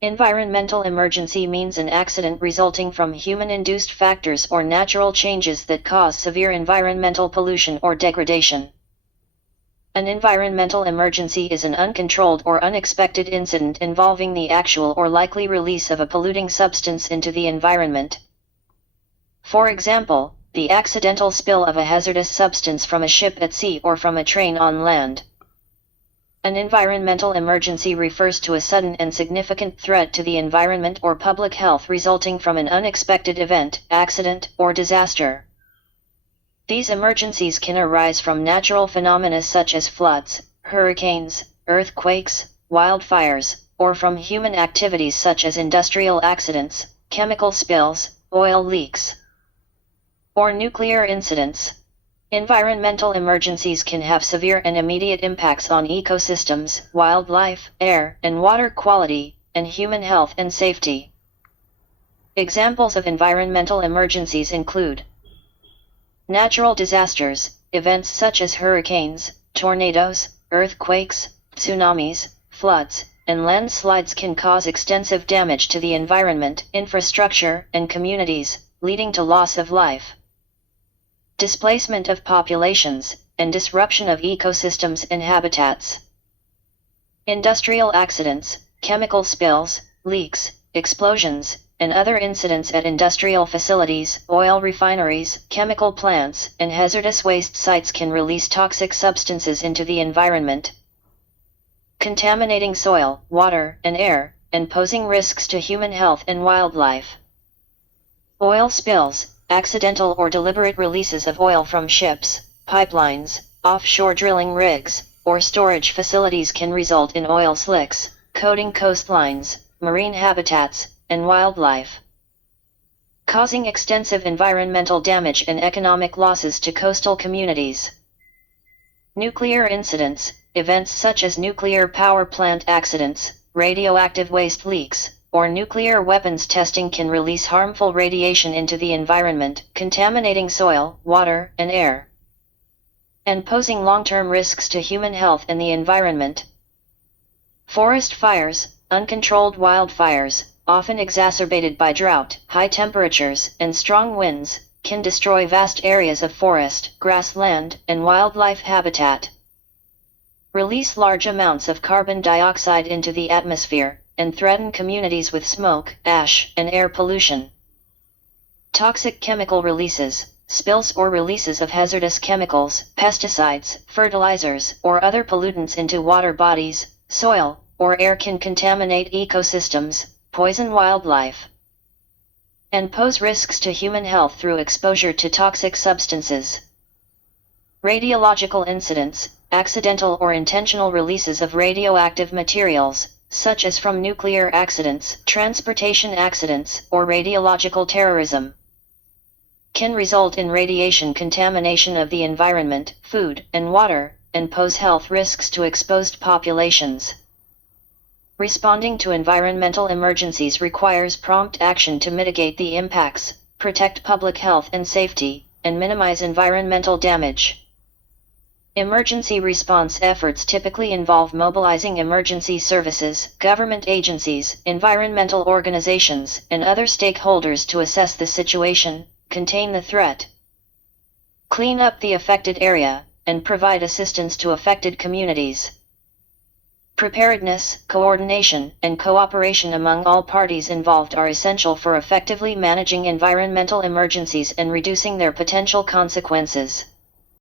Environmental emergency means an accident resulting from human-induced factors or natural changes that cause severe environmental pollution or degradation. An environmental emergency is an uncontrolled or unexpected incident involving the actual or likely release of a polluting substance into the environment. For example, the accidental spill of a hazardous substance from a ship at sea or from a train on land. An environmental emergency refers to a sudden and significant threat to the environment or public health resulting from an unexpected event, accident, or disaster. These emergencies can arise from natural phenomena such as floods, hurricanes, earthquakes, wildfires, or from human activities such as industrial accidents, chemical spills, oil leaks, or nuclear incidents. Environmental emergencies can have severe and immediate impacts on ecosystems, wildlife, air and water quality, and human health and safety. Examples of environmental emergencies include natural disasters, events such as hurricanes, tornadoes, earthquakes, tsunamis, floods, and landslides can cause extensive damage to the environment, infrastructure, and communities, leading to loss of life, displacement of populations, and disruption of ecosystems and habitats. Industrial accidents, chemical spills, leaks, explosions, and other incidents at industrial facilities, oil refineries, chemical plants, and hazardous waste sites can release toxic substances into the environment, contaminating soil, water, and air, and posing risks to human health and wildlife. Oil spills, accidental or deliberate releases of oil from ships, pipelines, offshore drilling rigs, or storage facilities can result in oil slicks, coating coastlines, marine habitats, and wildlife, causing extensive environmental damage and economic losses to coastal communities. Nuclear incidents, events such as nuclear power plant accidents, radioactive waste leaks, or nuclear weapons testing can release harmful radiation into the environment, contaminating soil, water, and air, and posing long-term risks to human health and the environment. Forest fires, uncontrolled wildfires, often exacerbated by drought, high temperatures, and strong winds, can destroy vast areas of forest, grassland, and wildlife habitat, release large amounts of carbon dioxide into the atmosphere, and threaten communities with smoke, ash, and air pollution. Toxic chemical releases, spills or releases of hazardous chemicals, pesticides, fertilizers, or other pollutants into water bodies, soil, or air can contaminate ecosystems, poison wildlife, and pose risks to human health through exposure to toxic substances. Radiological incidents, accidental or intentional releases of radioactive materials, such as from nuclear accidents, transportation accidents, or radiological terrorism, can result in radiation contamination of the environment, food, and water, and pose health risks to exposed populations. Responding to environmental emergencies requires prompt action to mitigate the impacts, protect public health and safety, and minimize environmental damage. Emergency response efforts typically involve mobilizing emergency services, government agencies, environmental organizations, and other stakeholders to assess the situation, contain the threat, clean up the affected area, and provide assistance to affected communities. Preparedness, coordination, and cooperation among all parties involved are essential for effectively managing environmental emergencies and reducing their potential consequences.